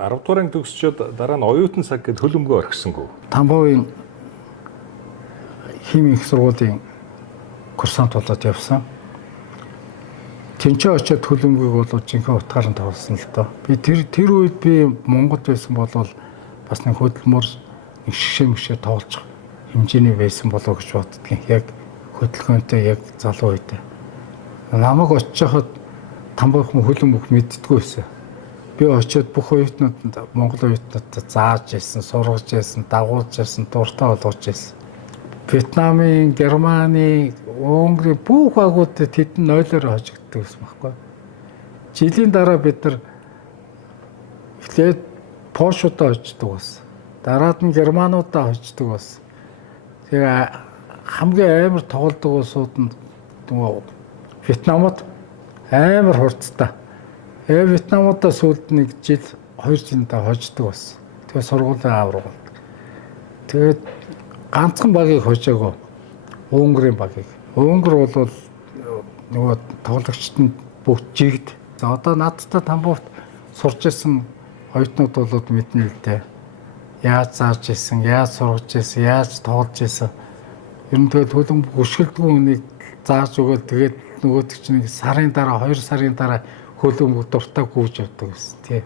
10 дугаар анги төгсчөөд дараа нь оюутан цаг гэд хөлбөмбөгөө орхисонгүй. Тамбовын химийн их сургуулийн курсант болоод явсан. Тэнцээ очиод хөлбөмбөгийг бол жинхэнэ утгаараа тоглосон л доо. Би тэр үед би Монголд байсан болвол бас нэг хөдөлмөр нэг шигшээ тоглож хэмжээний байсан болоо гэж боддгийн. Яг хөдөлгөөнтэй яг залуу үед. Намайг очиод Тамбовын хөлбөмбөг мэддэггүй байсан. Би очиод бүх оюутнууд Монгол оюутнуудад зааж ирсэн, сургаж ирсэн, дагуулж ирсэн, дуртай болгож ирсэн. Вьетнамын, Германы, Унгарийн бүх агуудад тэдэн нойлоор хожигддаг байсан байхгүй. Жилийн дараа бид нар эхлээд Польшудаа очдог байсан. Дараад нь Германуудаа очдог байсан. Тэгээ хамгийн амар тоглодог улсууд нь Вьетнамд амар хурцтай. Вьетнамудаа сүүлд нэг жил 2 жилдээ хождог байсан. Тэгээ сургуулийн аврал. Тэгээд ганцхан багийг хожоогоо. Унгарийн багийг. Унгар бол нөгөө тоглогчд нь бүгд жигд. За одоо надтай Тамбовт сурч ирсэн оюутнууд болоод мэднэ л дээ. Яаж зааж ирсэн, яаж сургаж ирсэн, яаж тоглож ирсэн. Ер нь тэгээд хөлбөмбөг өшгөлдгүй хүнийг зааж өгöd тэгээд нөгөөдөг чинь сарын дараа 2 сарын дараа хөлбөмбөг дуртай гүйж явдаг гэсэн тий.